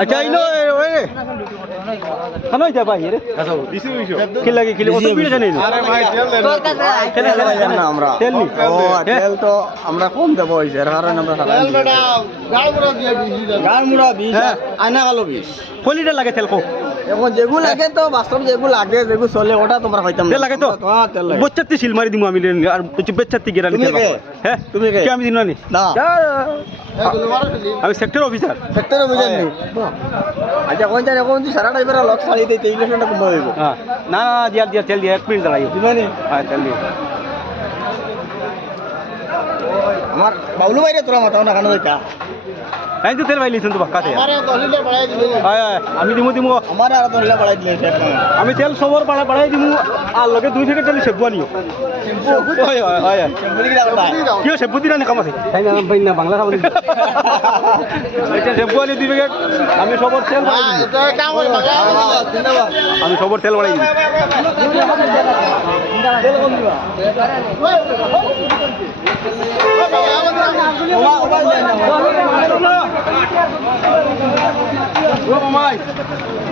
আচ্ছা ইনো ওই খানো যা ভাই রে। কি লাগে কি লাগে অত বিড়ে জানি কেন না আমরা। তেল নি। ও তেল তো আমরা কম দেবো হয়েছে এর কারণে আমরা গান মুড়া বিষ হ্যাঁ। আয়না কালো বিষ কলিটা লাগে তেল কো। এখন যেগুলো লাগে তো বাস্তব যেগুলো লাগে যেগুলো চলে ওটা তোমরা হইতাম তেল লাগে তো। তেল সিল মারি দিমু আমি আর বেচ্চাতি তেল কে? হ্যাঁ তুমি কে? আমি দিন না? না। আমি সেক্টর অফিসার সেক্টরে বুঝেন নি? আচ্ছা কোন এখন তুই সারা টাইপের লক ছাড়ি দিই তেইশ ঘণ্টা কম হইব না না দিয়া দিয়া তেল দিয়া এক মিনিট দাঁড়াই দিবানি হ্যাঁ তেল দিয়া। আমার বাবলু বাইরে তোরা মাথাও না কানো তো তেল ভাই লিছেন তো বাক্কাতে হ্যাঁ হ্যাঁ, আমি দিমু দিমু দিলে আমি তেল সবর বাড়া বাড়াই দিমু আর লগে দুই থেকে তেল সেবুয়া নিও হয় হয় হয় বলি কি কথা কিয় সেবু দিনা নে কাম আছে তাই না ভাই না বাংলা খাব এটা সেবুয়া নি দিবে আমি সবর তেল আমি সবর তেল বাড়াই দিমু তেল কোন দিবা